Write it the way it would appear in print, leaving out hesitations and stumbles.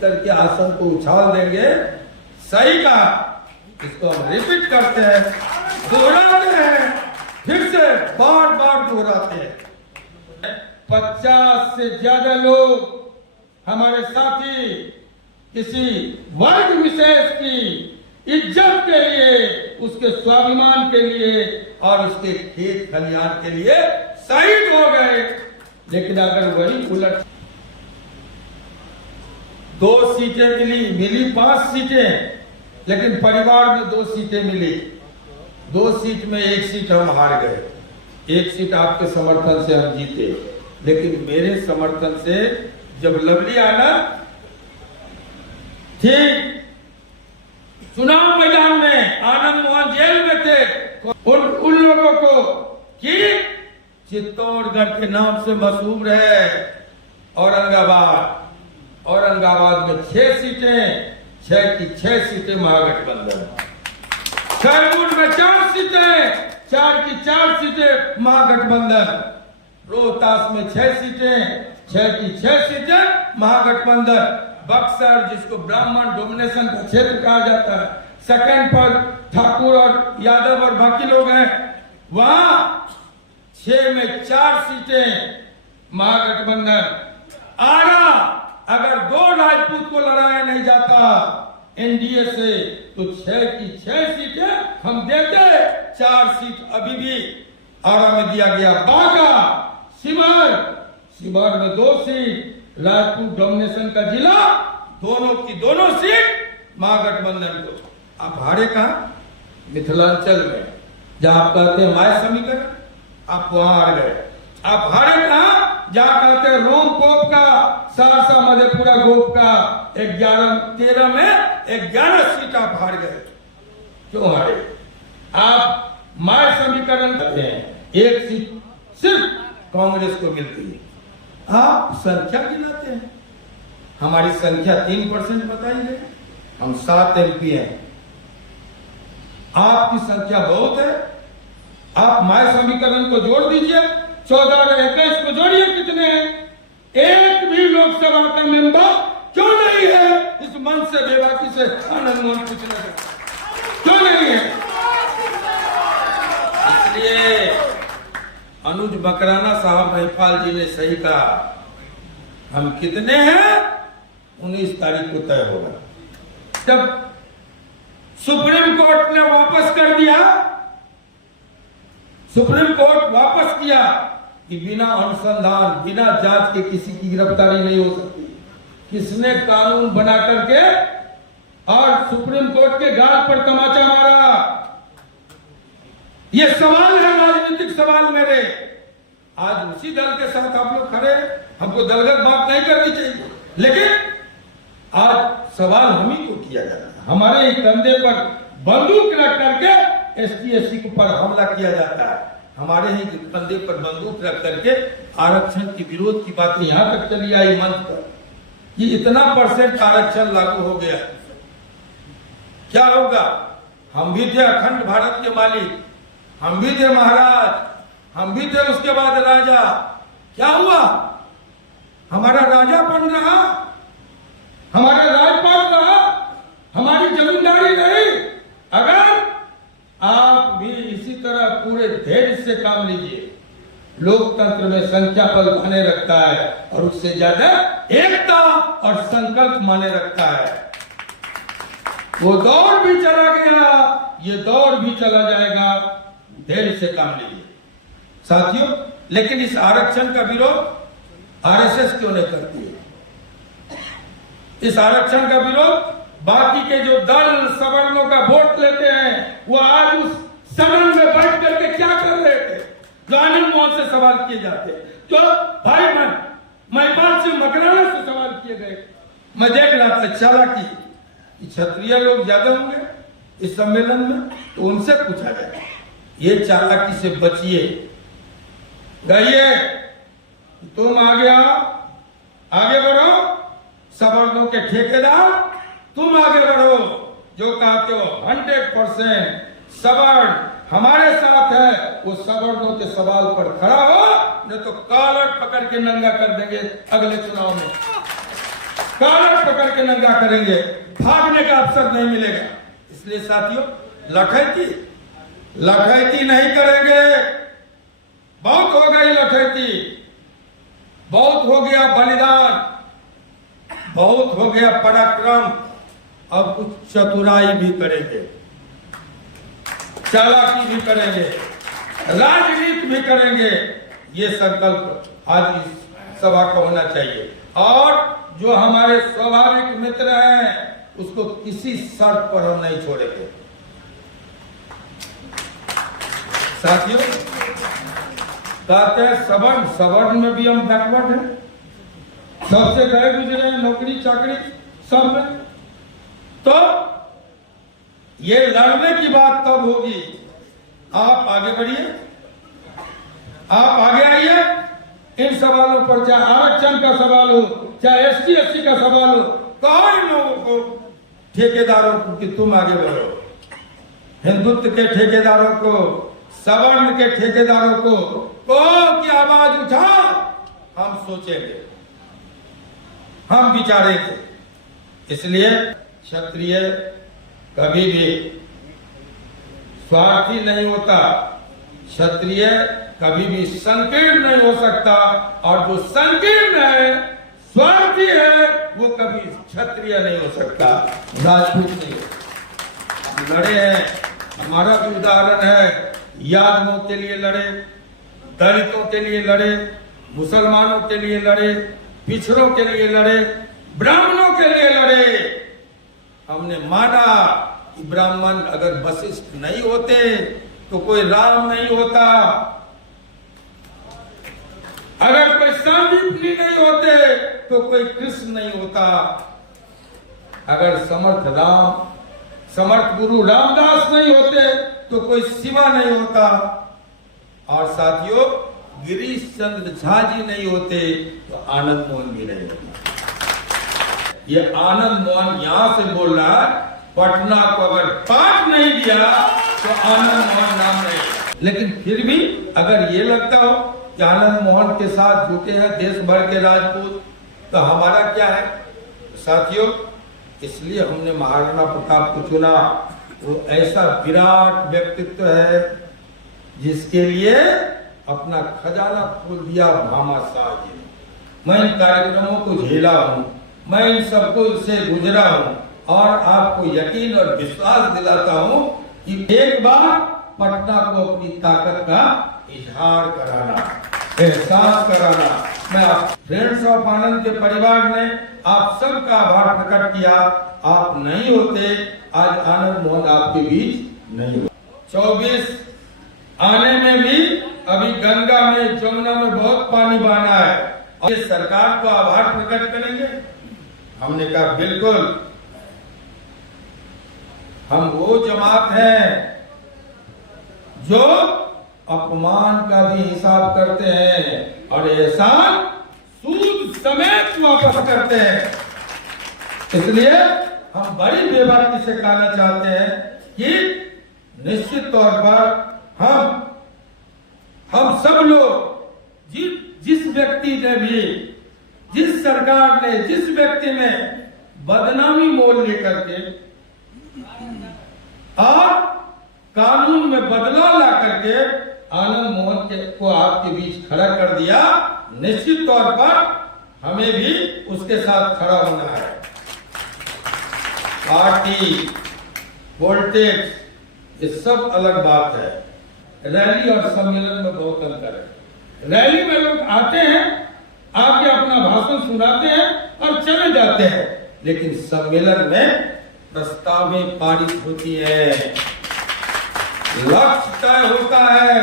करके आसन को उछाल देंगे। सही कहा, इसको हम रिपीट करते हैं, दोहराते हैं, फिर से बार बार दोहराते हैं। 50 से ज्यादा लोग हमारे साथी किसी वर्ग विशेष की इज्जत के लिए, उसके स्वाभिमान के लिए और उसके खेत खलिहान के लिए शहीद हो गए। लेकिन अगर वही उलट 2 सीटें मिली 5 सीटें, लेकिन परिवार में 2 सीटें मिली। 2 सीट में 1 सीट हम हार गए, 1 सीट आपके समर्थन से हम जीते। लेकिन मेरे समर्थन से जब लवली आना ठीक चुनाव मैदान में आनंद मोहन जेल में थे, उन लोगों को कि चित्तौड़गढ़ के नाम से मशहूर है औरंगाबाद में 6 सीटें, 6 की 6 सीटें महागठबंधन। खैरपुर में 4 सीटें, 4 की 4 सीटें महागठबंधन। रोहतास में 6 सीटें, 6 की 6 सीटें महागठबंधन। बक्सर, जिसको ब्राह्मण डोमिनेशन का क्षेत्र कहा जाता है, सेकंड पर ठाकुर और यादव और बाकी लोग हैं, वहां 6 में 4 सीटें महागठबंधन। आरा, अगर 2 राजपूत को लड़ाया नहीं जाता एनडीए से तो 6 की 6 सीटें हम देते। 4 सीट अभी भी आरा में दिया गया। बांका, शिमर में 2 सीट, राजपूत डोमिनेशन का जिला, दोनों की दोनों सीट महागठबंधन को। आप हारे कहां? मिथिलांचल में, जहां आप कहते हैं माय समीकरण, आप वहां हार गए। आप हारे कहां? जहां कहते हैं रोम पोप का, सहरसा मधेपुरा गोप का 13 में 11 सीट आप हार गए। क्यों हारे? आप माय समीकरण कहते हैं, 1 सीट सिर्फ कांग्रेस को मिलती है। आप संख्या गिनाते हैं, हमारी संख्या 3% बताइए, हम 7 MP हैं, आपकी संख्या बहुत है। आप माय समीकरण को जोड़ दीजिए, 14 और 21 को जोड़िए, कितने हैं? एक भी लोकसभा का मेंबर क्यों नहीं है इस मंच से बेबाकी से आनंद मोहन पूछने से? क्यों नहीं है? इसलिए अनुज मकराना साहब महिपाल जी ने सही कहा, हम कितने हैं 19 तारीख को तय होगा। जब सुप्रीम कोर्ट ने वापस कर दिया, सुप्रीम कोर्ट वापस किया कि बिना अनुसंधान, बिना जांच के किसी की गिरफ्तारी नहीं हो सकती। किसने कानून बना करके और सुप्रीम कोर्ट के गाल पर तमाचा मारा? ये सवाल है, राजनीतिक सवाल मेरे। आज उसी दल के साथ आप लोग खड़े, हमको दलगत बात नहीं करनी चाहिए, लेकिन आज सवाल हम ही को किया जाता है। हमारे ही कंधे पर बंदूक रख करके ST/SC के ऊपर हमला किया जाता है। हमारे ही कंधे पर बंदूक रख करके आरक्षण के विरोध की बातें यहां तक चली आई मंच पर। ये इतना % आरक्षण लागू हो गया, क्या होगा? हम भी थे अखंड भारत के मालिक, हम भी थे महाराज, हम भी थे उसके बाद राजा। क्या हुआ? हमारा राजा बन रहा, हमारा राजपाल रहा, हमारी जमींदारी नहीं। अगर आप भी इसी तरह पूरे धैर्य से काम लीजिए, लोकतंत्र में संख्या बल माने रखता है और उससे ज्यादा एकता और संकल्प माने रखता है। वो दौर भी चला गया, ये दौर भी चला जाएगा। धैर्य से काम लीजिए साथियों। लेकिन इस आरक्षण का विरोध RSS क्यों नहीं करती है? इस आरक्षण का विरोध बाकी के जो दल सवर्णों का वोट लेते हैं, वो आज उस सदन में बैठ करके क्या कर रहे थे? जो आनंद मोहन से सवाल किए जाते, तो भाई महिपाल से मकराना से सवाल किए गए। मैं देख रहा था चालाकी, क्षत्रिय लोग ज्यादा होंगे इस सम्मेलन में, तो उनसे पूछा जाए, ये चालाकी से बचिए, गइए, तुम आगे आओ, आगे बढ़ो, सवर्णों के ठेकेदार तुम आगे बढ़ो, जो कहते हो 100% सवर्ण हमारे साथ है, वो सवर्णों के सवाल पर खड़ा हो, नहीं तो कॉलर पकड़ के नंगा कर देंगे अगले चुनाव में। कॉलर पकड़ के नंगा करेंगे, भागने का अवसर नहीं मिलेगा। इसलिए साथियों, लखैती नहीं करेंगे। बहुत हो गई लखैती, बहुत हो गया बलिदान, बहुत हो गया पराक्रम। अब कुछ चतुराई भी करेंगे, चालाकी भी करेंगे, राजनीति भी करेंगे। ये संकल्प आज इस सभा का होना चाहिए। और जो हमारे स्वाभाविक मित्र हैं, उसको किसी शर्त पर हम नहीं छोड़ेंगे। साथियों, कहते हैं सवर्ण में भी हम बैकवर्ड हैं, सबसे गए गुजरे हैं नौकरी चाकरी सब में। तो ये लड़ने की बात तब होगी, आप आगे बढ़िए, आप आगे आइए। इन सवालों पर, चाहे आरक्षण का सवाल हो, चाहे ST SC का सवाल हो, कहो इन लोगों को, ठेकेदारों को कि तुम आगे बढ़ो। हिंदुत्व के ठेकेदारों को, सवर्ण के ठेकेदारों को कहो कि आवाज उठाओ, हम सोचेंगे, हम विचारेंगे। इसलिए क्षत्रिय कभी भी स्वार्थी नहीं होता, क्षत्रिय कभी भी संकीर्ण नहीं हो सकता, और जो संकीर्ण है, स्वार्थी है, वो कभी क्षत्रिय नहीं हो सकता, राजपूत नहीं हो। लड़े हैं, हमारा भी उदाहरण है, यादवों के लिए लड़े, दलितों के लिए लड़े, मुसलमानों के लिए लड़े, पिछड़ों के लिए लड़े, ब्राह्मणों के लिए लड़े। हमने माना कि ब्राह्मण अगर वशिष्ठ नहीं होते तो कोई राम नहीं होता, अगर कोई सांदीपनी नहीं होते तो कोई कृष्ण नहीं होता, अगर समर्थ गुरु रामदास नहीं होते तो कोई शिवा नहीं होता, और साथियों गिरीश चंद्र झा जी नहीं होते तो आनंद मोहन भी नहीं होता। ये आनंद मोहन यहां से बोल रहा है, पटना को अगर पाठ नहीं दिया तो आनंद मोहन नाम नहीं। लेकिन फिर भी अगर ये लगता हो कि आनंद मोहन के साथ जुटे हैं देश भर के राजपूत, तो हमारा क्या है साथियों? इसलिए हमने महाराणा प्रताप को चुना। वो ऐसा विराट व्यक्तित्व है जिसके लिए अपना खजाना खोल दिया भामाशाह जी ने। मैं इन कार्यक्रमों को झेला हूँ, मैं इन सबको से गुजरा हूँ, और आपको यकीन और विश्वास दिलाता हूँ कि एक बार पटना को अपनी ताकत का इजहार कराना, एहसास कराना। मैं फ्रेंड्स ऑफ आनंद के परिवार ने आप सबका आभार प्रकट किया। आप नहीं होते आज आनंद मोहन आपके बीच नहीं होता। 24 आने में भी अभी गंगा में जमुना में बहुत पानी बहाना है, और ये सरकार को आभार प्रकट करेंगे। हमने कहा बिल्कुल, हम वो जमात हैं जो अपमान का भी हिसाब करते हैं और एहसान सूद समेत वापस करते हैं। इसलिए हम बड़ी बेबाकी से कहना चाहते हैं कि निश्चित तौर पर हम सब लोग जिस व्यक्ति ने भी, जिस सरकार ने, जिस व्यक्ति ने बदनामी मोल लेकर के और कानून में बदलाव ला करके आनंद मोहन को आपके बीच खड़ा कर दिया, निश्चित तौर पर हमें भी उसके साथ खड़ा होना है। पार्टी, पॉलिटिक्स, ये सब अलग बात है। रैली और सम्मेलन में बहुत अंतर है। रैली में लोग आते हैं, आके अपना भाषण सुनाते हैं और चले जाते हैं, लेकिन सम्मेलन में प्रस्तावें पारित होती है, लक्ष्य तय होता है,